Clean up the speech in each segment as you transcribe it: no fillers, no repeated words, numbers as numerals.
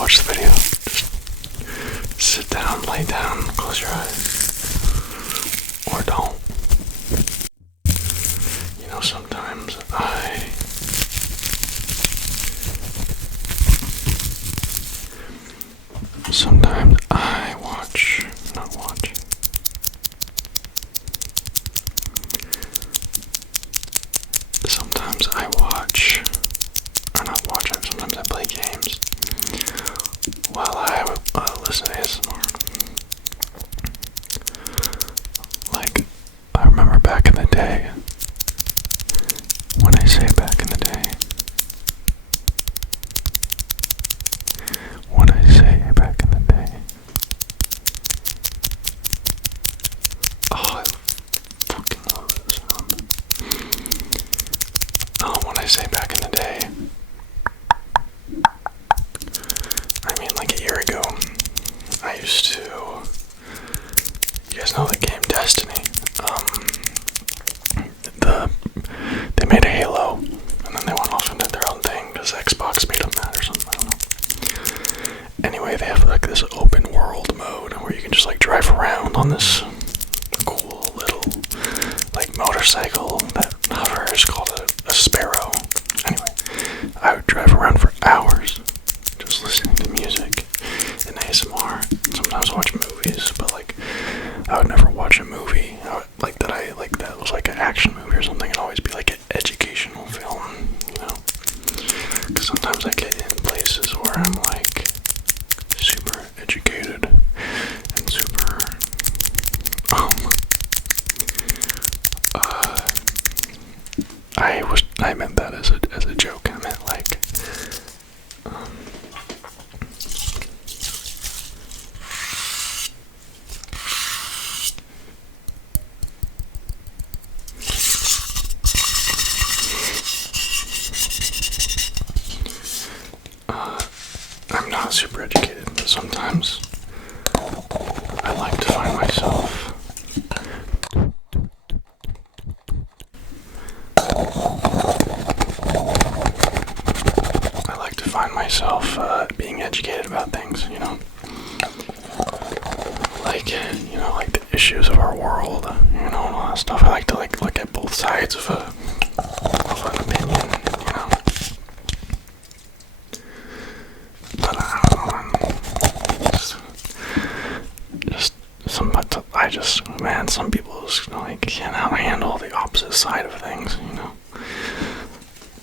watch the video. Just sit down, lay down, close your eyes. Or don't. You know, sometimes I watch, not watch. Sometimes I watch, or not watch, sometimes I play games while I listen to ASMR. Like, I remember back in the day, when I say back in the day, when I say back in the day, oh, I fucking love this sound. When I say back in the day, I mean like a year ago, I used to, you guys know the game Destiny, they made a Halo, and then they went off and did their own thing, because Xbox made them mad or something, I don't know. Anyway, they have like this open world mode, where you can just like drive around on this cool little, like motorcycle that hovers called a Sparrow. Anyway, I would drive around for hours, just listening to music and ASMR. Sometimes watch movies, but like, I would never watch a movie that was like an action movie or something. It'd always be like an educational film, you know? Because sometimes I get in places where I'm like super educated and super I meant that as a joke. I meant like I'm not super educated, but sometimes I like to find myself being educated about things, you know, like, you know, like the issues of our world, you know, and all that stuff. I like to like look at both sides of an opinion, you know. But I don't know, some people just like cannot handle the opposite side of things, you know.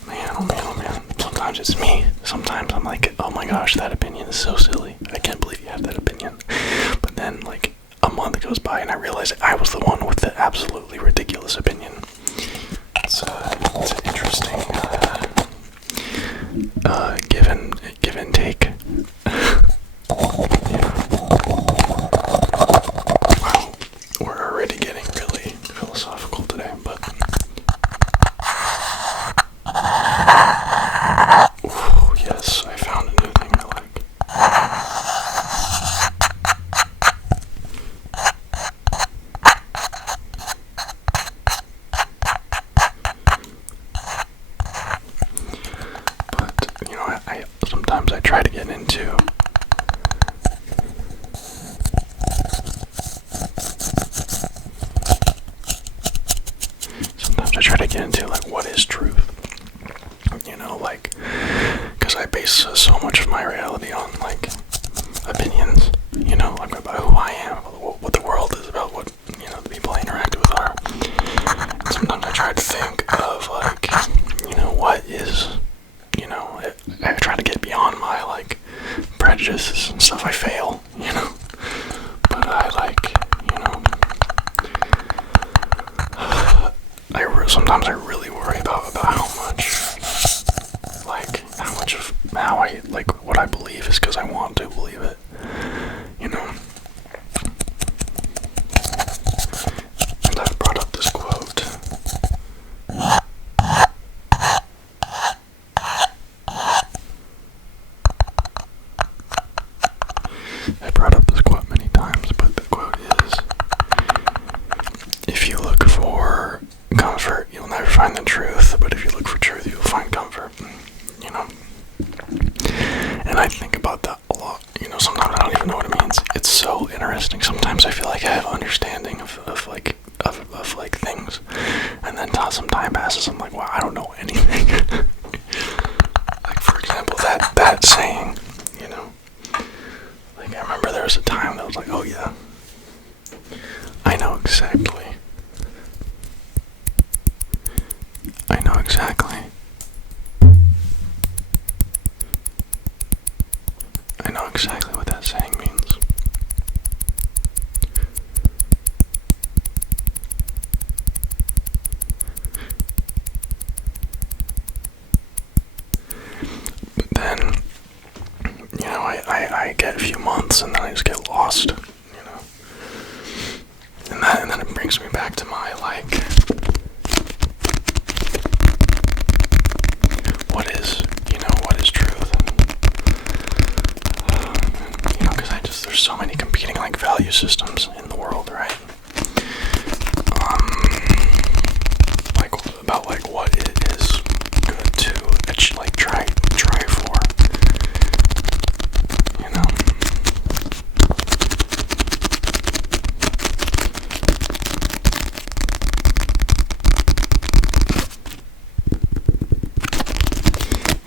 Man, oh man, oh man. Sometimes it's me. Sometimes I'm like, oh my gosh, that opinion is so silly. I can't believe you have that opinion. But then, like, a month goes by and I realize I was the one with the absolutely ridiculous opinion. It's an interesting, give and take. Yeah. Wow, we're already getting really philosophical today, but ooh, yes, I found a new thing I like. But, you know, I sometimes I try to get into like what is truth, you know, like, because I base so much of my reality on like opinions, you know, like about who I am, what the world is, about what, you know, the people I interact with are. And sometimes I try to think of like, you know, what is, you know, I try to get beyond my like prejudices and stuff. I fail, you know, but I like, you know, sometimes I really worry about how much of how I like what I believe is because I want to believe it, you know. And I've brought up this quote. I brought up this quote many times, but the quote is, if you look for comfort, you'll never find the truth, but if you look for truth, you'll find comfort, you know. And I think about that a I have understanding of like things, and then some time passes, I'm like, wow, I don't know anything. Like, for example, that saying, you know, like, I remember there was a time that was like, oh yeah, I know exactly. I know exactly. I know exactly what that saying means. But then, you know, I get a few months and then I just get lost, you know. And then it brings me back to my, like, what is truth? You know, because there's so many competing, like, value systems in the world, right? Like, about, like, what it is good to, like, try for, you know?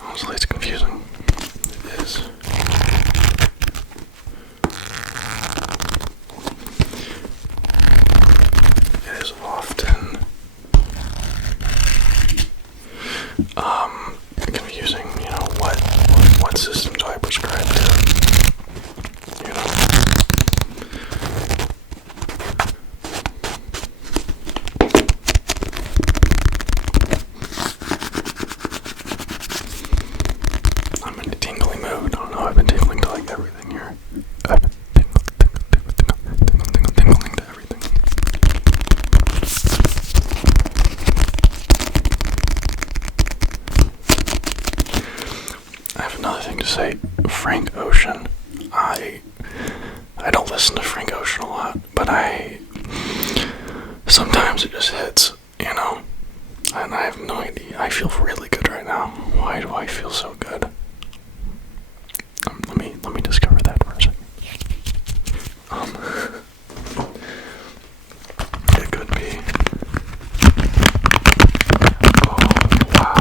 Honestly, it's confusing. It is. It is often confusing, you know, what system do I prescribe to, you know? I'm in a tingly mood. I don't know, I've been tingling to like everything here. I've been tingling to everything. I have another thing to say. Frank Ocean. I don't listen to Frank Ocean a lot, but sometimes it just hits, you know? And I have no idea. I feel really good right now. Why do I feel so good? Let me discover that for a second. It could be. Oh, wow.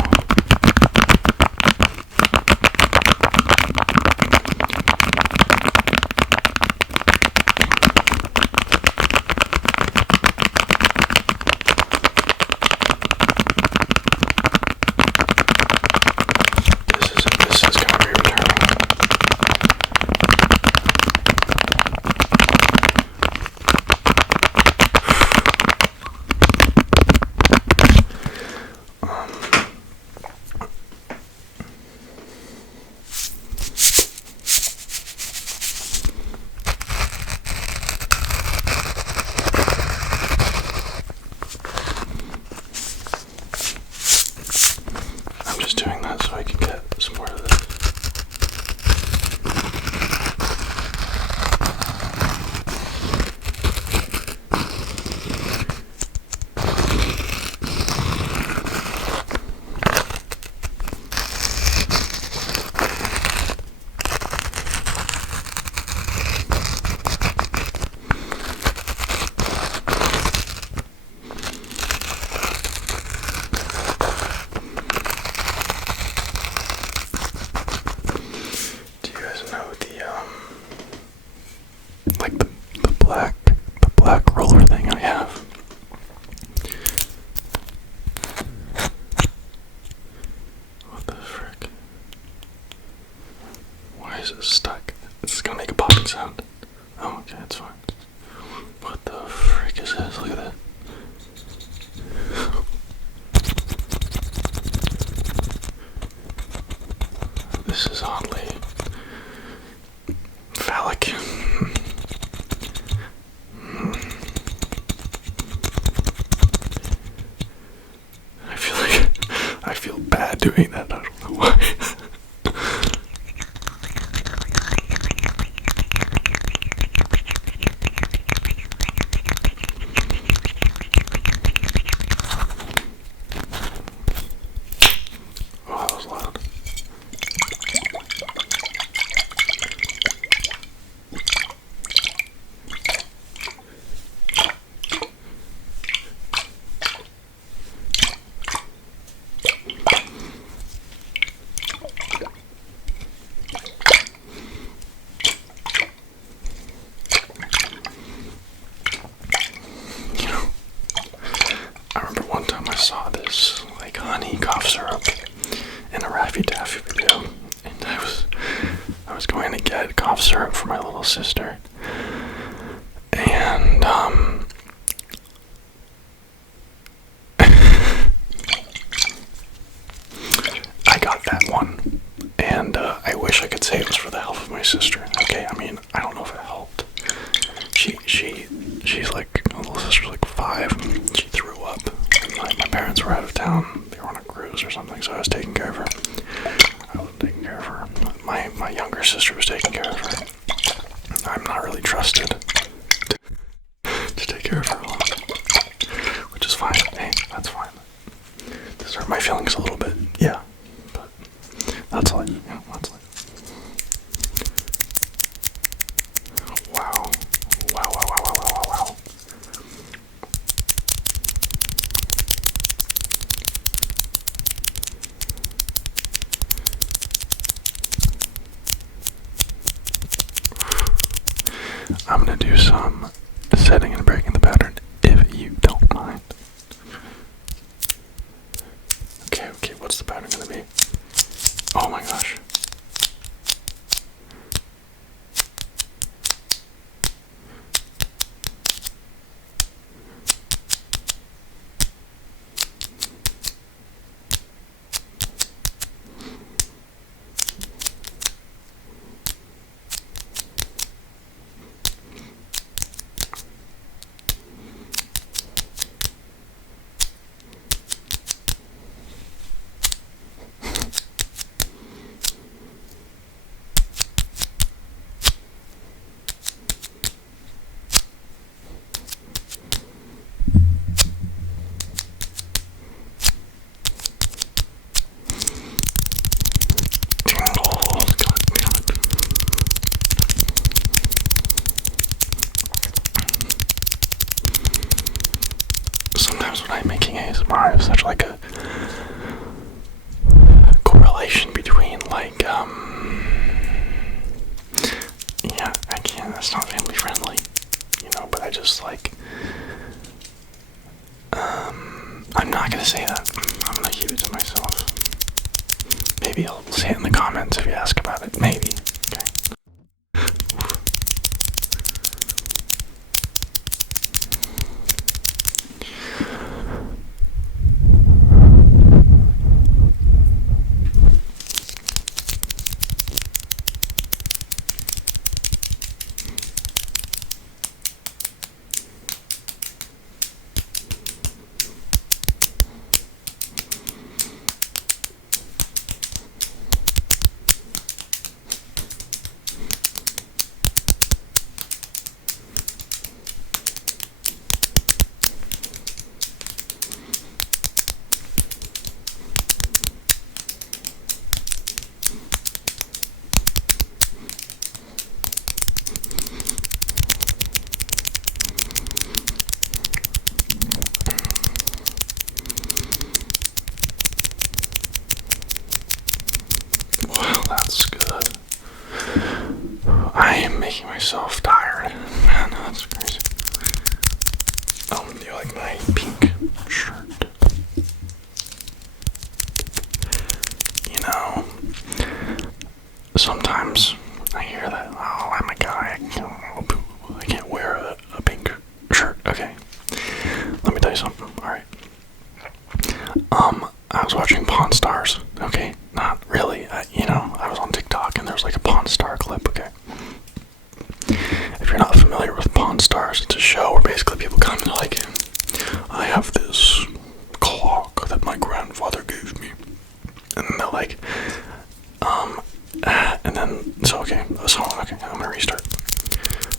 This is gonna be returning. I'm just doing that so I can get some more of this. Do you guys know like the black roller thing I have? What the frick? Why is it stuck? This is gonna make a popping sound. Oh, okay, it's fine. What the frick is this? Look at that. This is oddly phallic. I feel bad doing that. I don't know why. get cough syrup for my little sister. And, I got that one. And, I wish I could say it was for the health of my sister. Okay, I mean, I don't know if it helped. She's like, my little sister's like 5. She threw up. My parents were out of town. They were on a cruise or something, so I was taking care of her. I wasn't taking care of her. My younger sister was taking care of her. I'm not really trusted to take care of her alone, which is fine. Hey, that's fine. Does hurt my feelings a little bit, yeah, but that's life. Yeah, that's life. Wow. I'm gonna do some setting and breaking the pattern, if you don't mind. Okay, what's the pattern gonna be? Oh my gosh. Sometimes when I'm making ASMR, I have such like a correlation between like, yeah, I can't, that's not family friendly, you know, but I just like, I'm not gonna say that. I'm gonna keep it to myself. Maybe I'll say it in the comments if you ask about it. Maybe. Okay. That's good. I am making myself tired. Man, that's crazy. Do you like my pink shirt? You know, sometimes I hear that, oh, I'm a guy, I can't wear a pink shirt. Okay, let me tell you something, alright. I was watching Pawn Stars, okay? Not really, you know, I was on TikTok and there was like a Pawn Star clip, okay? If you're not familiar with Pawn Stars, it's a show where basically people come and like, I have this clock that my grandfather gave me. And they're like, and then, okay, I'm gonna restart.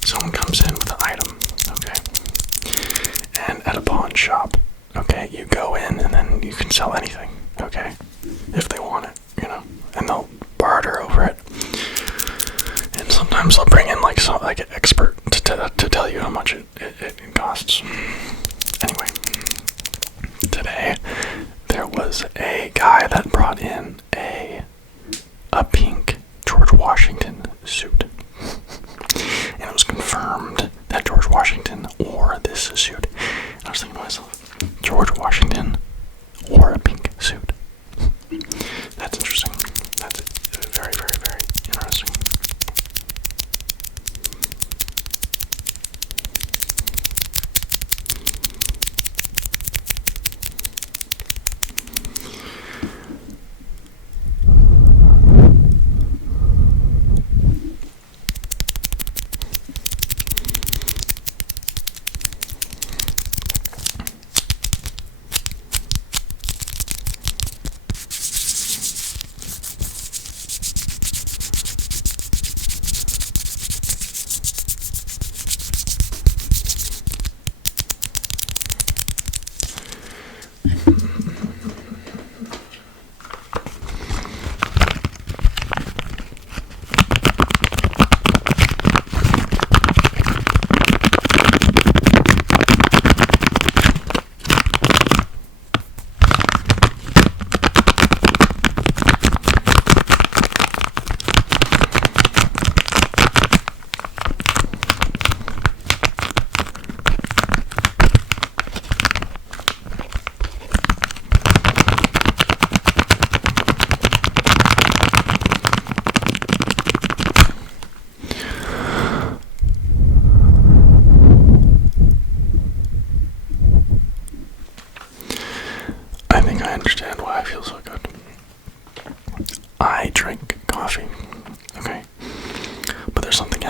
Someone comes in with an item, okay? And at a pawn shop, okay, you go in and then you can sell anything, okay? If they want it, you know, and they'll barter over it. And sometimes they'll bring in like an expert to tell you how much it costs. Anyway, today there was a guy that brought in a pink George Washington suit. And it was confirmed that George Washington wore this suit. And I was thinking to myself, George Washington wore a pink suit. That's interesting. That's very, very, very interesting.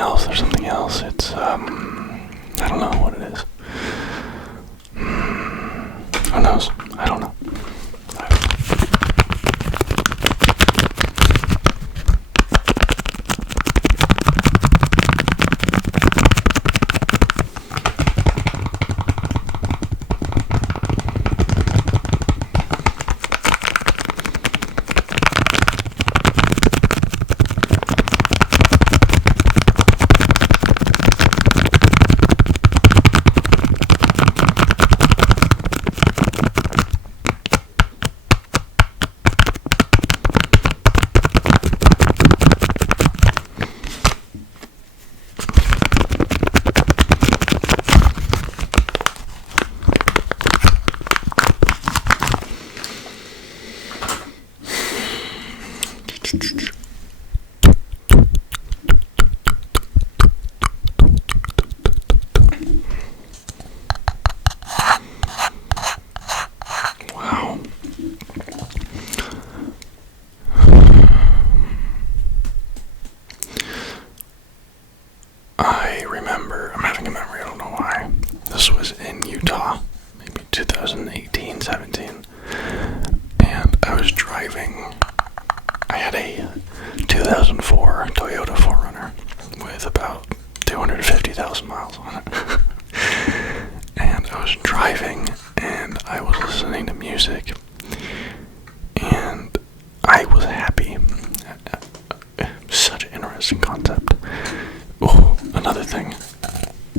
else. There's something else. It's I don't know what it is. Who knows? I don't know. Wow. I remember, I'm having a memory, I don't know why. This was in Utah, maybe 2018, 17. And I was driving. I had a 2004 Toyota 4Runner with about 250,000 miles on it. And I was driving and I was listening to music and I was happy. Such an interesting concept. Oh, another thing.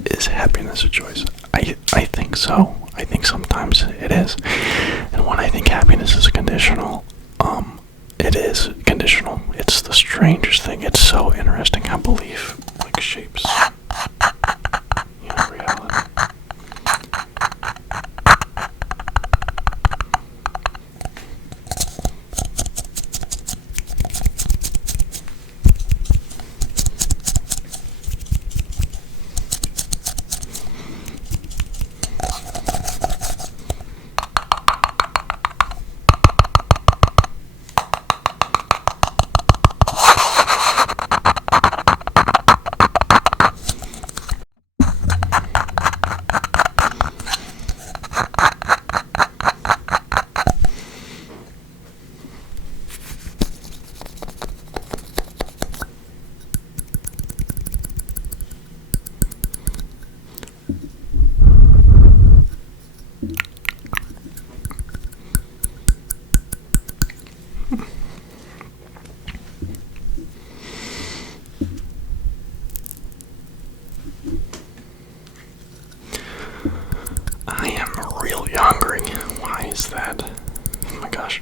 Is happiness a choice? I think so. I think sometimes it is. And when I think happiness is conditional, it is conditional. It's the strangest thing. It's so interesting how belief shapes reality. I am really hungry. Why is that? Oh my gosh.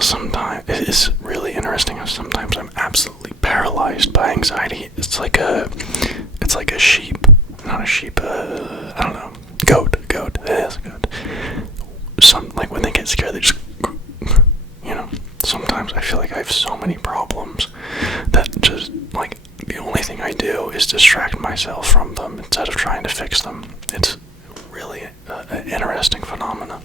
Sometimes it is really interesting how sometimes I'm absolutely paralyzed by anxiety. It's like a sheep, not a sheep. I don't know. Goat. It is a goat. Like when they get scared, they just, Sometimes I feel like I have so many problems that just like the only thing I do is distract myself from them instead of trying to fix them. It's really an interesting phenomenon.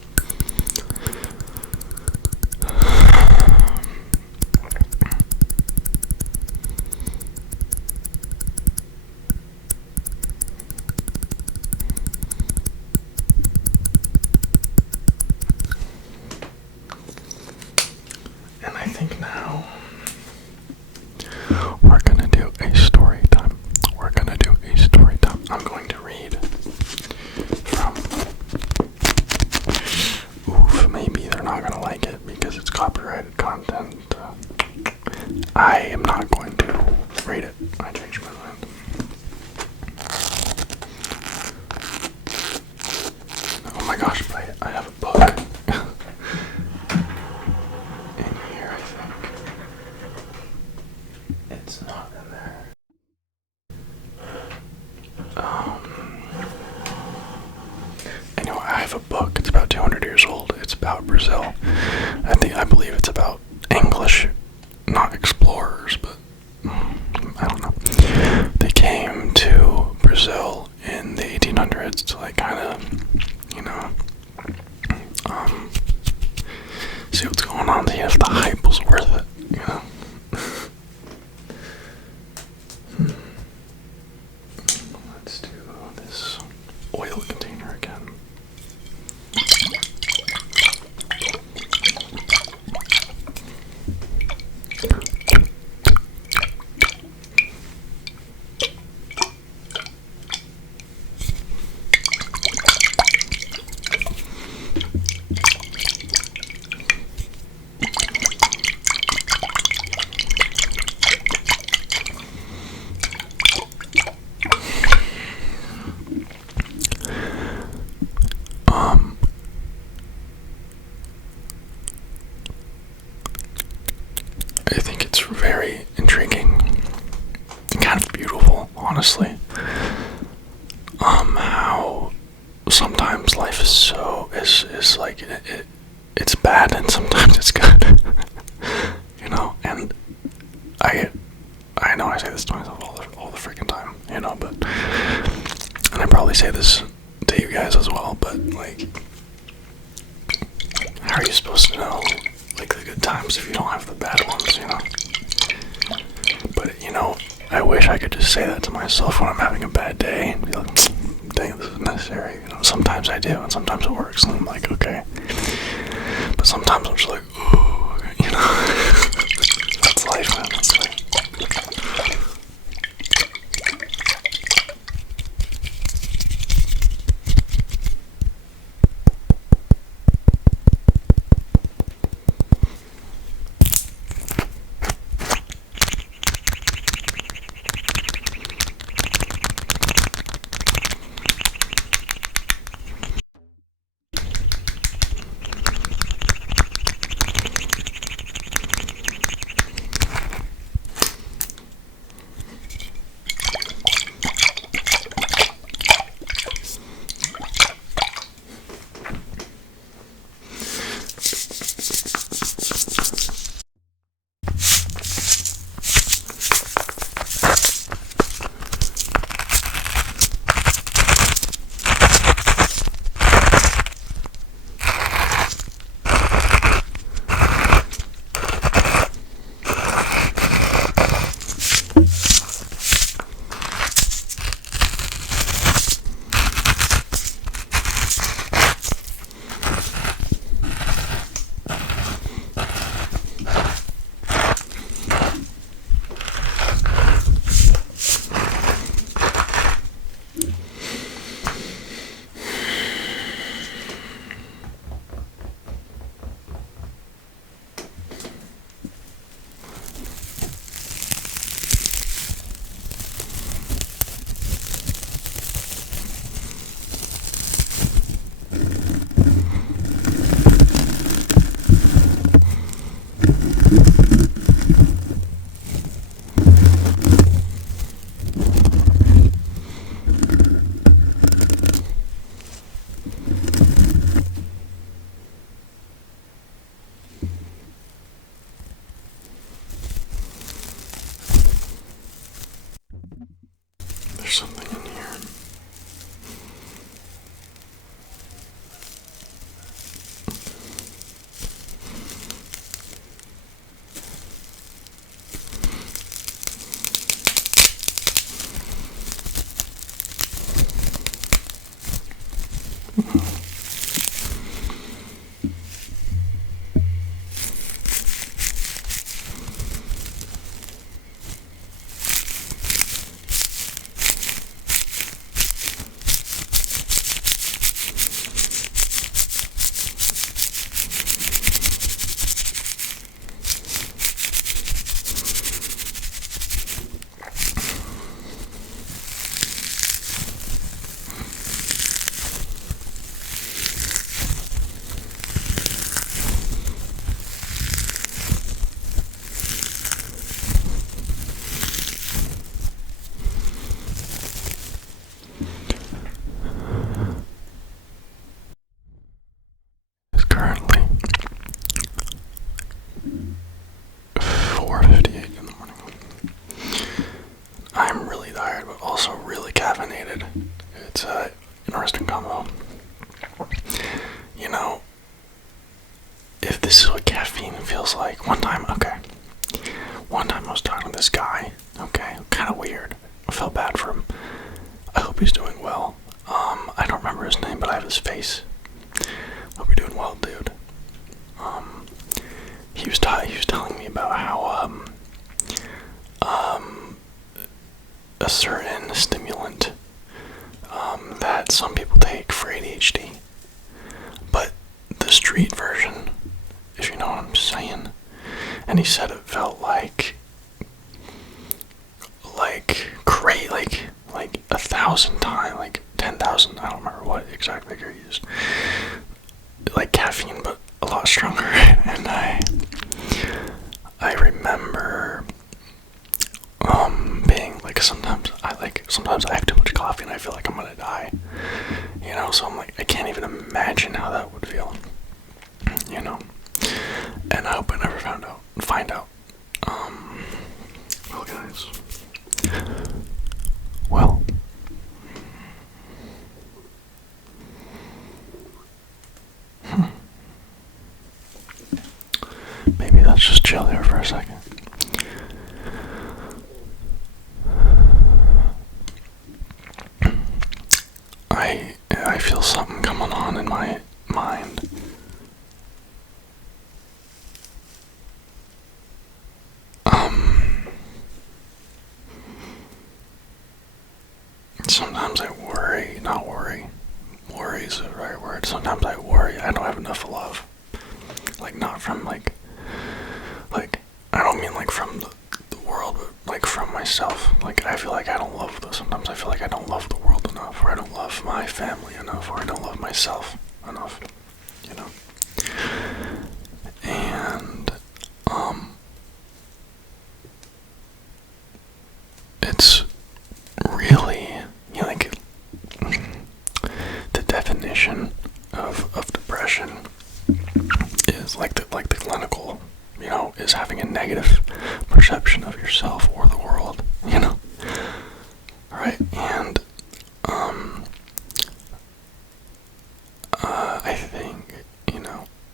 And I think now we're gonna do a story time. I'm going to read from. Oof, maybe they're not gonna like it because it's copyrighted content. I am not going to read it. I changed my mind. Oh my gosh, I have a book. In here, I think. It's not in there. Anyway, I have a book. It's about 200 years old. It's about Brazil. I believe it's about English, not explorers, but I don't know. They came to Brazil in the 1800s to like kind of, see what's going on. See if the hype was worth it, it's very intriguing and kind of beautiful, honestly. How sometimes life is like it's bad and sometimes it's good, And I know I say this to myself all the freaking time, but and I probably say this to you guys as well, but like, how are you supposed to know like the good times if you don't have the bad ones, But I wish I could just say that to myself when I'm having a bad day and be like, dang, this is necessary. Sometimes I do, and sometimes it works, and I'm like, okay. But sometimes I'm just like, ooh, that's life, man. That's life. There's something in here. It's currently 4:58 in the morning. I'm really tired, but also really caffeinated. It's an interesting combo. If this is what caffeine feels like, one time I was talking to this guy, kind of weird. I felt bad for him. I hope he's doing well. I don't remember his name, but I have his face. Hope you're doing well, dude. He was telling me about how a certain stimulant that some people take for ADHD, but the street version, if you know what I'm saying. And he said it felt like great, like 1,000 times, like 10,000. I don't remember what exact figure he used. Like caffeine, but a lot stronger. And I remember sometimes I have too much coffee and I feel like I'm gonna die. So I'm like, I can't even imagine how that would feel. And I hope I never find out. Well, guys. Well. Maybe let's just chill there for a second. I feel something coming on in my mind. Sometimes I worry, not worry. Worry is the right word. Sometimes I worry I don't have enough love. Like, not from, like, I don't mean, like, from the world, but, like, from myself. Like, I feel like I don't love sometimes I feel like I don't love the world enough, or I don't love my family enough, or I don't love myself enough, And, it's really, like, the definition of depression is like the clinical, is having a negative perception of yourself or the world, right? And I think,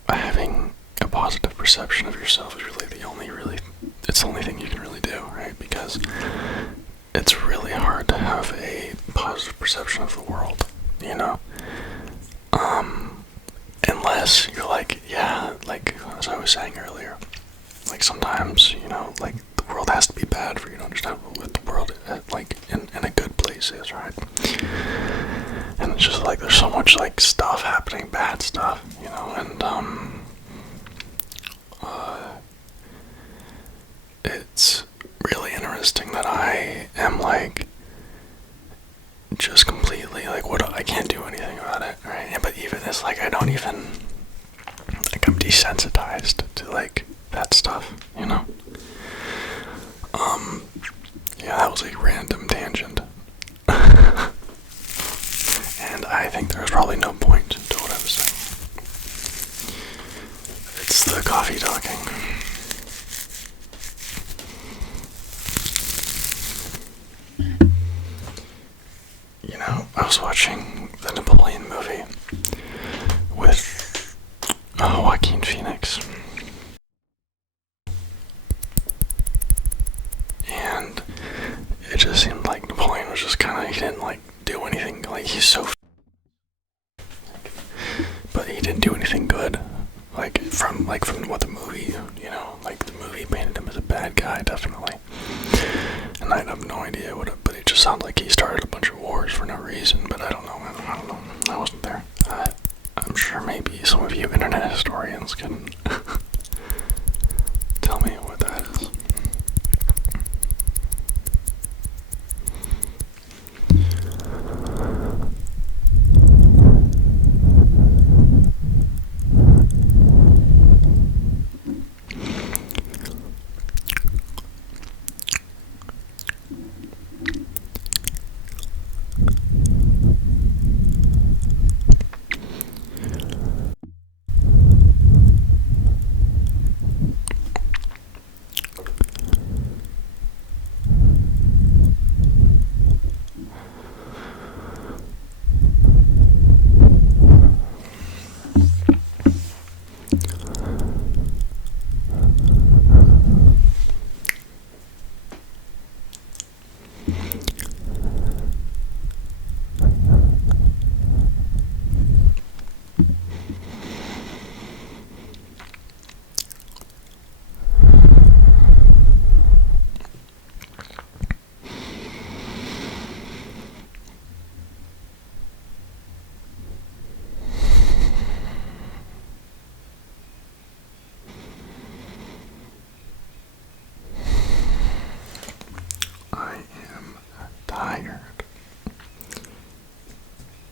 having a positive perception of yourself is really it's the only thing you can really do, right? Because it's really hard to have a positive perception of the world, unless you're like, yeah, like, as I was saying earlier, like, sometimes, like, the world has to be bad for you to understand what the world, like, in a good place is, right? And it's just like, there's so much, like, stuff happening, bad stuff, and, it's really interesting that I am, like, just completely, like, I can't do anything about it, right? But even it's like, I don't even, like, I'm desensitized to, like, that stuff, Yeah, that was a random tangent. And I think there's probably no point to what I was saying. It's the coffee talking. I was watching the Napoleon movie with Joaquin Phoenix. And it just seemed like Napoleon was just kind of, he didn't, like, do anything, like, he's so but he didn't do anything good, like, from what the movie, like, the movie painted him as a bad guy, definitely. And I have no idea but it just sounds like he started a bunch of wars for no reason, but I don't know, I wasn't there. I'm sure maybe some of you internet historians can tell me what that is. Tired.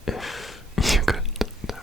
If you couldn't tell.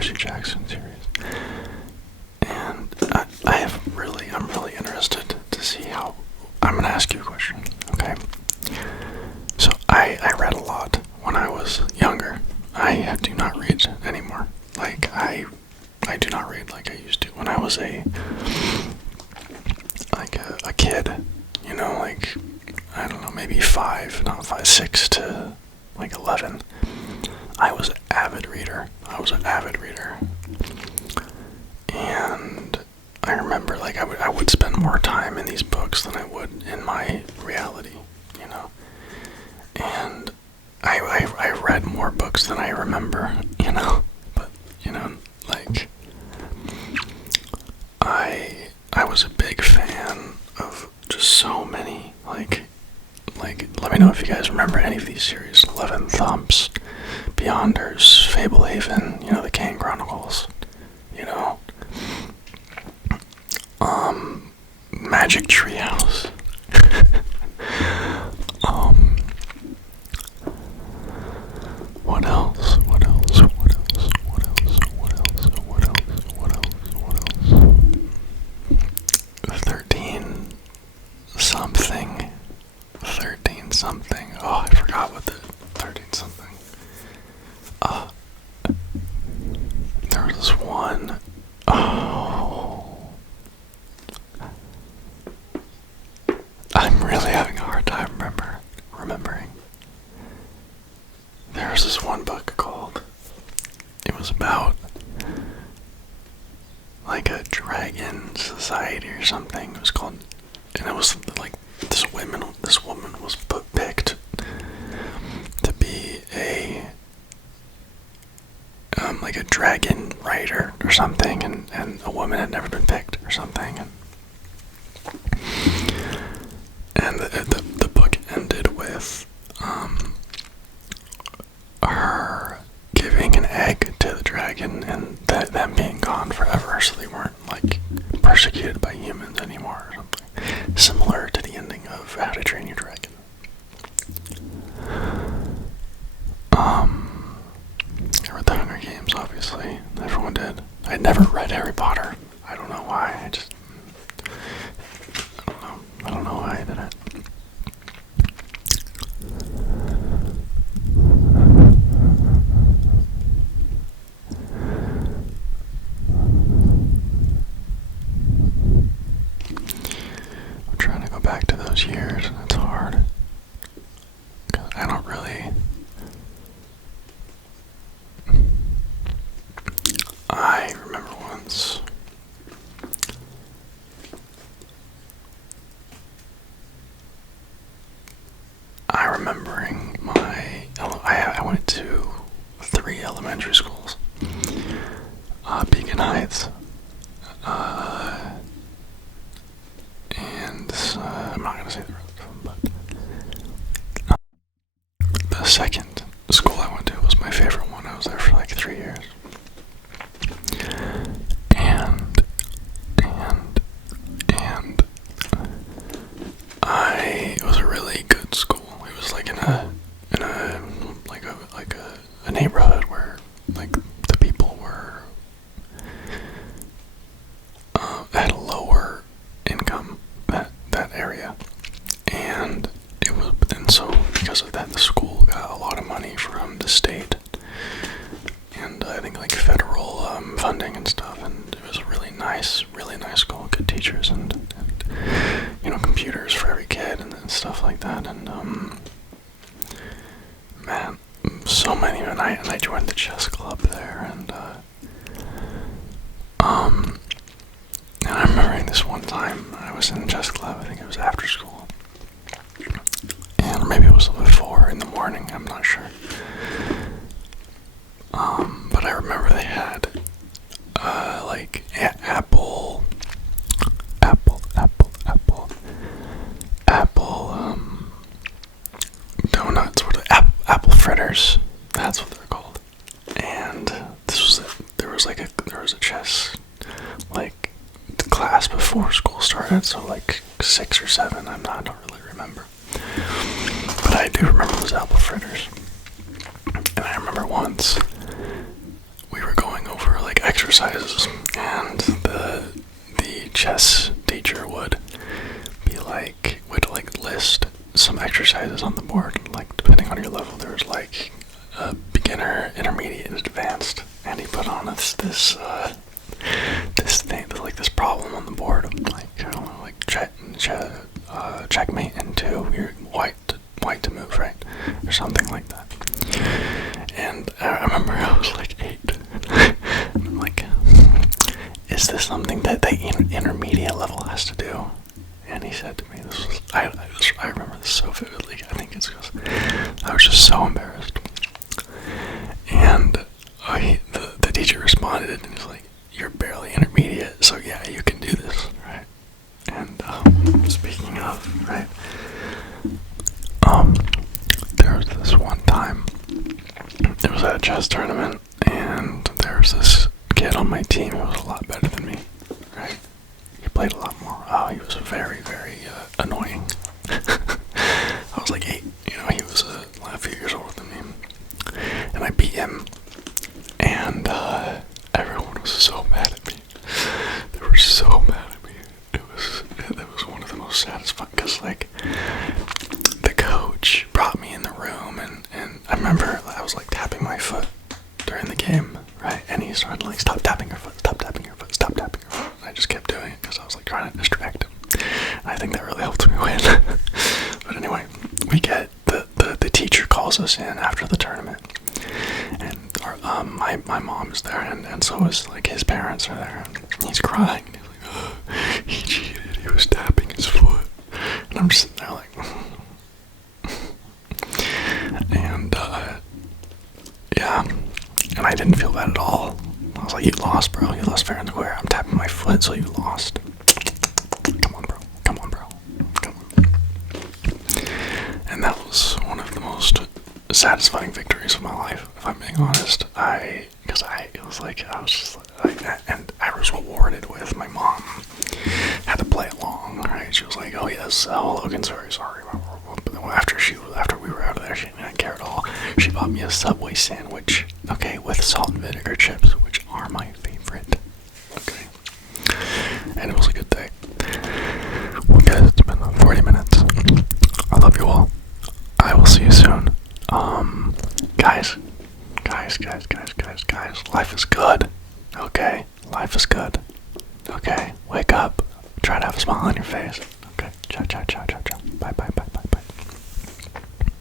Percy Jackson series. And I'm really interested to see how. I'm gonna ask you a question, okay? So I read a lot when I was younger. I do not read anymore. Like I do not read like I used to when I was a kid. You know, like I don't know, maybe 6 to like 11. I was an avid reader. And I remember like I would spend more time in these books than I would in my reality, you know. And I read more books than I remember, you know. But you know, like I was a big fan of just so many like let me know if you guys remember any of these series. 11 Thumps, Beyonders, Fablehaven, you know, the Kane Chronicles, you know, Magic Treehouse. What else? 13 something. 13 something. Oh, I forgot what the 13 something. There was this one. Oh. I'm really having a hard time remembering. There was this one book called. It was about like a dragon society or something. It was called, and it was like this woman was picked to be a like a dragon rider or something, and a woman had never been picked or something, and the book ended with her giving an egg to the dragon and them being gone forever, so they weren't like persecuted by humans anymore or something. Similar to the ending of How to Train Your Dragon. I read the Hunger Games, obviously. Everyone did. I had never read Harry Potter. I don't know why. I don't know why I did it. I'm trying to go back to those years, and it's hard. 'Cause I don't really. I remember once. I went to 3 elementary schools. Beacon Heights. And I'm not gonna say the rest of them, but the second school I went to was my favorite one. I was there for like 3 years. And it was a really good school. It was like in a neighborhood where like the people were had a lower income, that area, and so because of that the school got a lot of money from the state and I think like federal funding and stuff, and it was a really nice school, good teachers and you know, computers for every kid and stuff like that, and man, so many, and I joined the chess club there, and I remember this one time I was in the chess club. I think it was after school, and maybe it was before in the morning. I'm not sure. But I remember they had like apple donuts, apple fritters. That's what they're called. And there was a chess like class before school started, so like 6 or 7. I don't really remember, but I do remember those apple fritters. And I remember once we were going over exercises, and the chess teacher would list some exercises on the board, like depending on your level. There was like beginner, intermediate, and advanced, and he put on this thing, like this problem on the board, like I don't know, like checkmate into your white to move, right, or something like that. And I remember I was like 8. I'm like, is this something that the intermediate level has to do? And he said to me, I remember this so vividly. I think it's because I was just so embarrassed. And the teacher responded, and he's like, "You're barely intermediate, so yeah, you can do this, right?" And speaking of, right, there was this one time, it was at a chess tournament, and there was this kid on my team who was a lot better than me, right? He played a lot more. Oh, he was very, very annoying. I was like 8, he was a few years older than me. And I beat him, and everyone was so mad at me. They were so mad at me. It was one of the most satisfying, because like the coach brought me in the room, and I remember I was like tapping my foot during the game, right? And he started like, stop tapping your foot, stop tapping your foot, stop tapping your foot. And I just kept doing it because I was like trying to distract him. And I think that really helped me win. But anyway, we get the teacher calls us in after the tournament, and my mom is there, and so is like his parents are there, and he's crying, and he's like, oh, he cheated, he was tapping his foot. And I'm just sitting there like, and yeah, and I didn't feel bad at all. I was like, you lost, bro, you lost fair and square. I'm tapping my foot, so you lost. Come on, bro, come on, bro, come on. And that was one of the most satisfying victories of my life, if I'm being honest. Because I was rewarded with, my mom had to play along, right? She was like, oh yes, Logan's very sorry. After we were out of there, she didn't care at all. She bought me a Subway sandwich, okay, with salt and vinegar chips, which are my favorite, okay? And it was a good day. Well guys, it's been 40 minutes. I love you all. I will see you soon. Guys, life is good, okay? Life is good, okay? Wake up, try to have a smile on your face, okay? Ciao, bye.